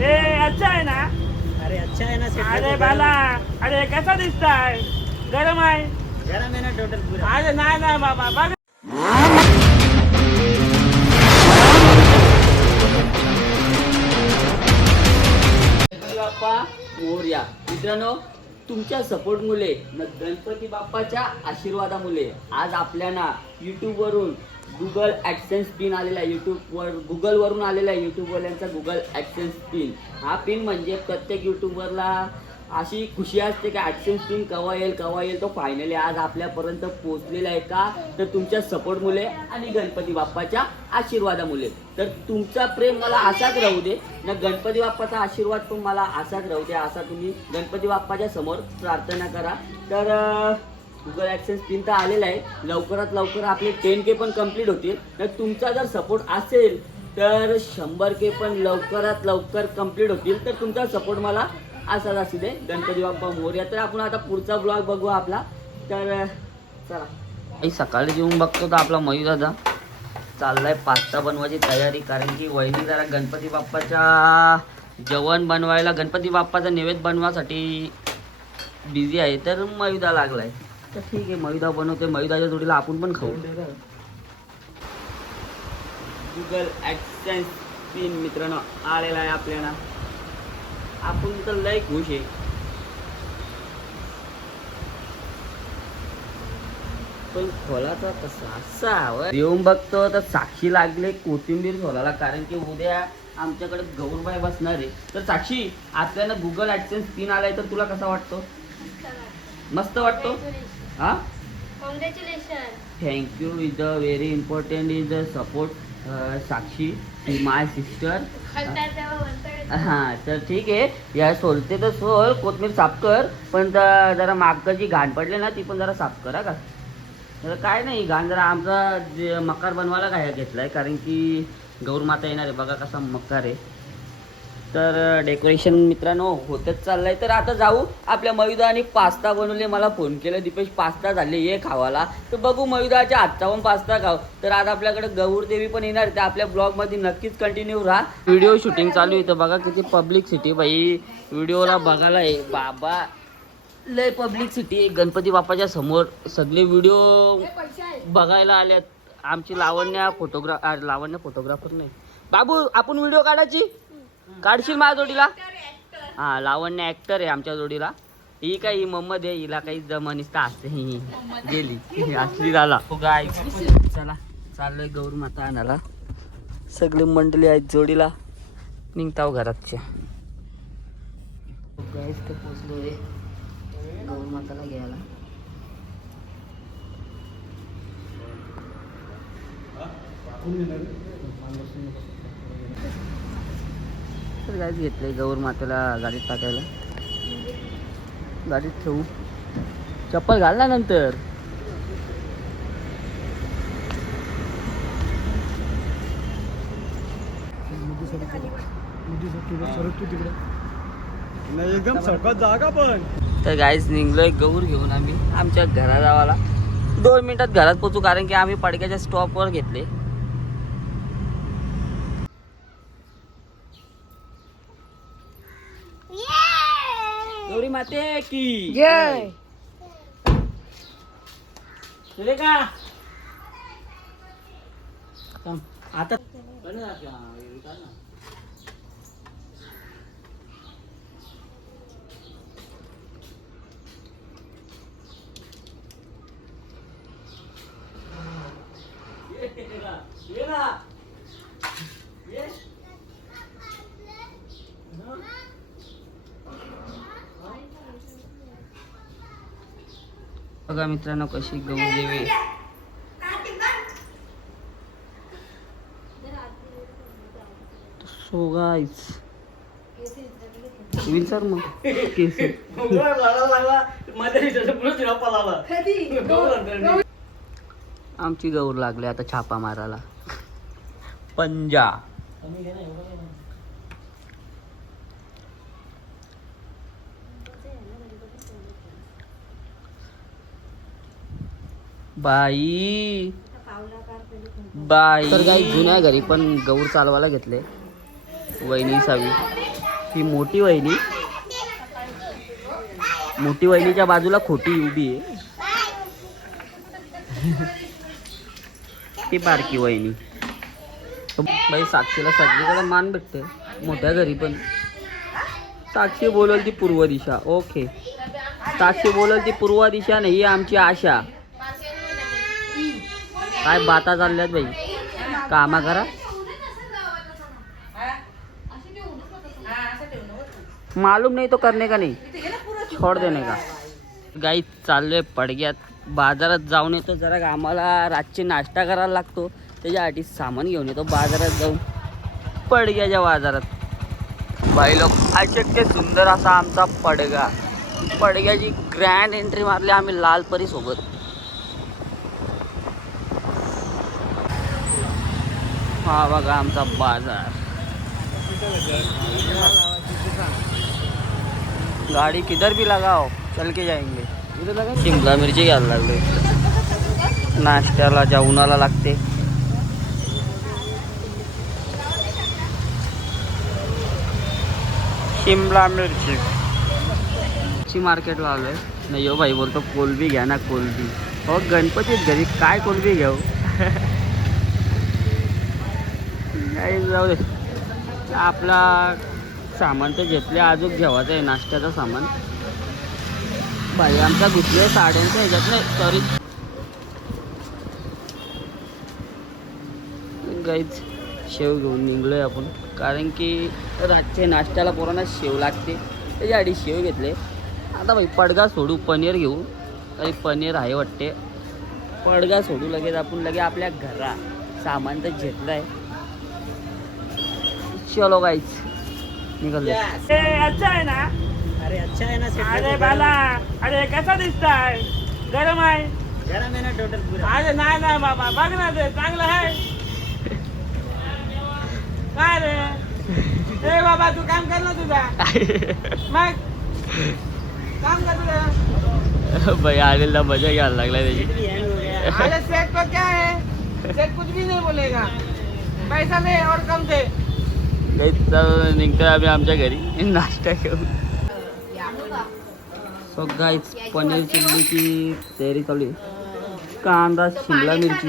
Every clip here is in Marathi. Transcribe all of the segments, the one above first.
ए अच्छा आहे ना? अरे अच्छा है ना अरे बाला अरे कसा दिसताय? गरम आहे. गरम है ना टोटल पूरा. अरे नाही नाही बाबा बघ. मोरया. मित्रांनो तुमच्या सपोर्ट मुले न गणपती बाप्पाच्या आशीर्वादामुळे आज आपल्याला यूट्यूबवरून गुगल ॲडसेन्स पिन आलेला आहे. यूट्यूबवर गुगलवरून आलेला आहे. यूट्यूबवाल्यांचा गुगल ॲडसेन्स पिन हा पिन म्हणजे प्रत्येक यूट्यूबरला अशी खुशी असते की ॲक्शन पिन कवा येईल कवा येईल. तो फायनली आज आपल्यापर्यंत पोहोचलेला आहे का? तर तुमच्या सपोर्टमुळे आणि गणपती बाप्पाच्या आशीर्वादामुळे तर तुमचा प्रेम मला असाच राहू दे. ना गणपती बाप्पाचा आशीर्वाद पण मला असाच राहू दे असा तुम्ही गणपती बाप्पाच्या समोर प्रार्थना करा. तर गुगल ॲक्सेस तीन तर आलेला आहे. लवकरात लवकर आपले टेन के पण कंप्लीट होतील. तर तुमचा जर सपोर्ट असेल तर शंभर के पण लवकरात लवकर कंप्लीट होतील. तर तुमचा सपोर्ट मला असाच असू दे. गणपती बाप्पा मोर्या तर आपण आता पुढचा ब्लॉग बघू आपला. तर चला. आई सकाळी जेवून बघतो तर आपला मयूर दादा चाललाय पास्ता बनवायची तयारी. कारण की वहिनी जरा गणपती बाप्पाच्या जेवण बनवायला गणपती बाप्पाचा नैवेद्य बनवासाठी बिझी आहे. तर मयुदा लागलाय. तर ठीक आहे मयुदा बनवते. मयुदाच्या जोडीला आपण पण खाऊ. गुगल ॲडसेन्स पिन मित्रांनो आलेला आहे आपल्याला. आपण तर लय खुश आहे. पण खोलाचा कसा असा येऊन बघतो तर साक्षी लागले कोथिंबीर खोलाला कारण की उद्या आमच्याकडे गौरबाई बसणार आहे. तर साक्षी आपल्याला गुगल ॲडसेन्स पिन आलाय तर तुला कसा वाटतो? मस्त वाटतो? हा? Congratulation thank you is the very important is the support Sakshi. My sister हां तर ठीक आहे. या सोलते तर सोल कोथमीर साफ कर. पण जरा मागचं जी घाण पडली ना ती पण जरा साफ करा का? तर काय नाही घाण जरा आमचा जे मकार बनवायला काय घेतलाय कारण की गौर माता येणार आहे. बघा कसा मकार आहे. तर डेकोरेशन मित्रांनो होतच चाललंय. तर आता जाऊ. आपल्या मयुदाने पास्ता बनवले. मला फोन केला. दीपेश पास्ता झाले ये खावाला. तर बघू मयुदाच्या हातचा पण पास्ता खाऊ. तर आज आपल्याकडे गौरदेवी पण येणार आहे. तर आपल्या ब्लॉगमध्ये नक्कीच कंटिन्यू राहा. व्हिडिओ शूटिंग चालू आहे. तर बघा किती पब्लिक सिटी बाई. व्हिडिओला बघायला आहे. बाबा लय पब्लिक सिटी गणपती बाप्पाच्या समोर सगळे व्हिडिओ बघायला आल्यात आमची लावण्या फोटोग्रा लावण्या फोटोग्राफर नाही. बाबू आपण व्हिडिओ काढायची? काढशील माझ्या जोडीला? हा लावण्य ऍक्टर आहे आमच्या जोडीला. ही काय ही मम्मद आहे हिला काही जमनिस्ता असते ही गेली. असली झाला. हो गाय चला चाललोय गौर माता आणायला. सगळे मंडळी आहेत जोडीला. निघताव घरातच्या. गाईस तर पोचलोय गौर माताला घ्यायला. तर गाडीत घेतलंय गौर मातेला गाडीत टाकायला. गाडीत ठेवू. चप्पल घाल ना नंतर. एकदम सकत जागा पण. तर गाईज निघलोय गौर घेऊन आम्ही आमच्या घरा जावाला दोन मिनिटात घरात पोचू कारण की आम्ही पडक्याच्या स्टॉपवर घेतले. Mateki. Yay! Sili ka! Ata. Irita na. बघा मित्रांनो कशी गौदेवी सो गाईच विचार मग केस. आमची गौर लागली आता छापा मारायला. पंजा. बाई. बाई. तर काही जुन्या घरी पण गौर चालवायला घेतले. वहिनी सावी. ही मोठी वहिनी. मोठी वहिनीच्या बाजूला खोटी उभी आहे. ती बारकी वहिनी. बाई साक्षीला सगळीकडे मान भेटते मोठ्या घरी पण. साक्षी बोलल ती पूर्व दिशा. ओके. साक्षी बोलल ती पूर्व दिशा नाही आमची आशा. काय बाता चालल्यात बाई? कामा करा. मालूम नाही तो करणे का नाही? छोड़ देणे का? गाई चाललोय पडग्यात. बाजारात जाऊन येतो जरा आम्हाला रातची नाश्ता करायला लागतो. त्याच्यासाठी सामान घेऊन येतो बाजारात जाऊन. पडग्याच्या बाजारात. बाई लोक अशक्य सुंदर असा आमचा पडगा. पडग्याची ग्रँड एंट्री मारली आम्ही लालपरी हा बघा आमचा बाजार. गाड़ी किधर भी लगाओ चल के जाएंगे. शिमला मिरची घ्यायला लागले नाश्त्याला जेवणाला लागते. शिमला मिरची. ची मार्केटला आलोय. नाही हो भाई बोलतो कोलबी घ्या ना कोलबी. हो गणपतीत घरी काय कोलबी घेऊ? काही जाऊ दे. आपला सामान तर घेतले अजून घेवायचं आहे नाश्त्याचं सामान. भाई आमचा गुतले साड्यांचं ह्याच्यात नाही सॉरी काहीच शेव घेऊन निघलोय आपण. कारण की रातचे नाश्त्याला पोरांना शेव लागते. त्याच्यासाठी शेव घेतले. आता भाई पडगा सोडू पनीर घेऊ. काही पनीर आहे वाटते. पडगा सोडू लगेच आपण लगे आपल्या घरा. सामान तर घेतलं आहे चलो गाईच निघालो ए, अच्छा है ना? अरे अच्छा है ना अरे बाला अरे कसा दिसताय गरम आहे गरम है ना टोटल पूरा। अरे नाही नाही बाबा बघ ना ते चांगलं आहे काय रे ए बाबा तू काम कर ना तुझा। मग काम कर तुझा। भाई आलेला मज़ा घ्यायला लागला त्याची भी हैंग हो गया। अरे सेठ को क्या है? सेठ कुछ भी नहीं बोलेगा। पैसा ले और कम दे। निघतोय आम्ही आमच्या घरी. नाश्ता घेऊन. सो गाईच पनीर चिल्लीची तयारी चालू आहे. कांदा शिमला मिरची.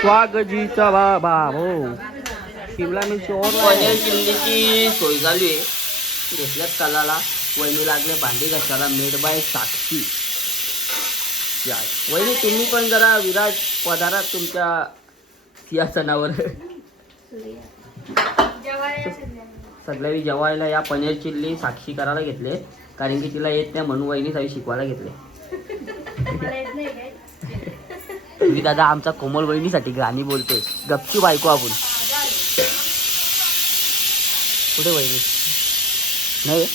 स्वागजीचा बाबा हो. शिमला मिरची और पनीर चिल्लीची सोय चालू आहे. घेतल्यात कलाला वैनू लागले भांडी घासाला मेड बाय साक्षी. या. वहिनी तुम्ही पण जरा विराट पदारात तुमच्या सिंहासनावर सगळ्यांनी जेवायला या पनीर चिल्ली साक्षी करायला घेतले. कारण की तिला येत नाही म्हणून वहिनी सगळी शिकवायला घेतले. मी दादा आमचा कोमल वहिनीसाठी गाणी बोलते गपचूप ऐकू आपण. कुठे वहिनी. नाही.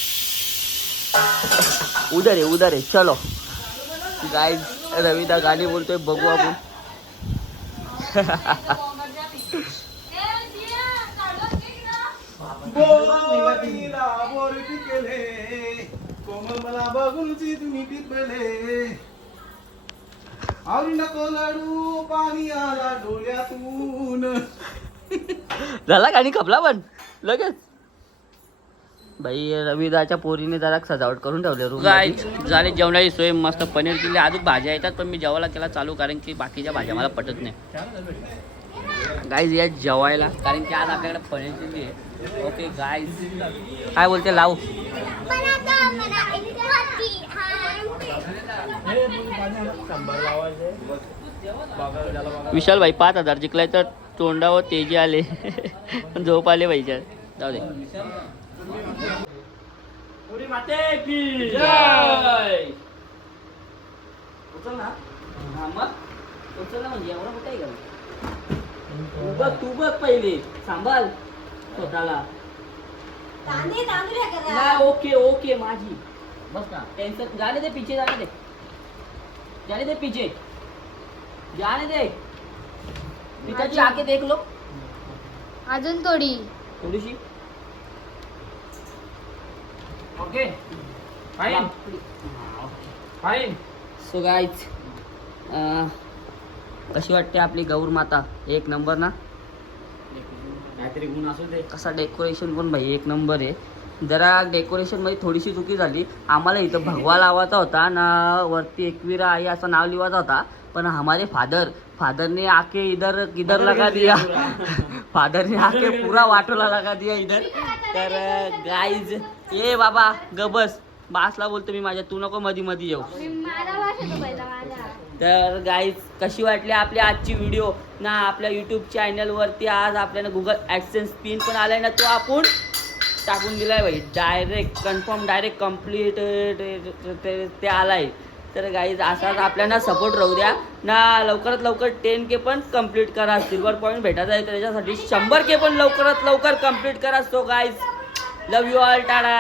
उदर आहे उदर आहे चलो. गाईड रविदा गाणी बोलतोय बघू आपण. मला बघूनची तुम्ही आवडी नको लाडू पाणी आला डोळ्यातून झाला गाणी खपला पण? लगेच. बाई रविदाच्या पोरीने जरा सजावट करून ठेवले रूम झाले जेवणाची सोय मस्त पनीर दिली अजून भाज्या येतात पण मी जेवायला केला चालू कारण की बाकीच्या भाज्या मला पटत नाही. गाईज या जेवायला कारण की आज आपल्याकडे पनीर दिली आहे. ओके गाईज काय बोलते लावू. विशाल भाई पाच हजार जिंकलाय तर तोंडावर तेजी आले. झोप आले पाहिजे जाऊ दे. उडी माते की जय उचल ना हा मग उचल ना म्हणजे एवढा मोठा आहे का तू बघ तू बघ पहिले सांभाळ स्वतःला ओके ओके माझी बस ना टेन्शन जाने दे पीछे जाने दे जाने दे पीछे जाने दे पिताची आके देख लो अजून थोडी थोडीशी okay? Fine fine so guys कशी वाटते आपली गौर माता? एक नंबर ना? काहीतरी गुण असू दे. कसा डेकोरेशन पण भाई एक नंबर आहे. जरा डेकोरेशनमध्ये थोडीशी चुकी झाली. आम्हाला इथं भगवा लावायचा होता ना वरती एकविरा आई असं नाव लिवायचा होता. पण हमारे फादर फादर ने आके इधर इधर लगा दिया फादर ने आके पूरा वाटोला लगा दिया इधर। तर गाईज ये बाबा गबस बासला बोलतो मी माझ्या तू नको मधी मधी येऊ. तर गाईज कशी वाटली आपली आजची व्हिडिओ ना आपल्या यूट्यूब चॅनलवरती आज आपल्याला गुगल ॲक्सेन्स पिन पण आलाय ना तो आपण टाकून दिलाय भाई. डायरेक्ट कन्फर्म डायरेक्ट कंप्लीट ते आलाय. तर गाईज असाच आपल्याला सपोर्ट राहू द्या. ना लवकरात लवकर टेन के पण कंप्लीट करा. सिल्वर पॉईंट भेटायचा आहे त्याच्यासाठी शंभर के पण लवकरात लवकर कंप्लीट करा. So guys love you all टाळा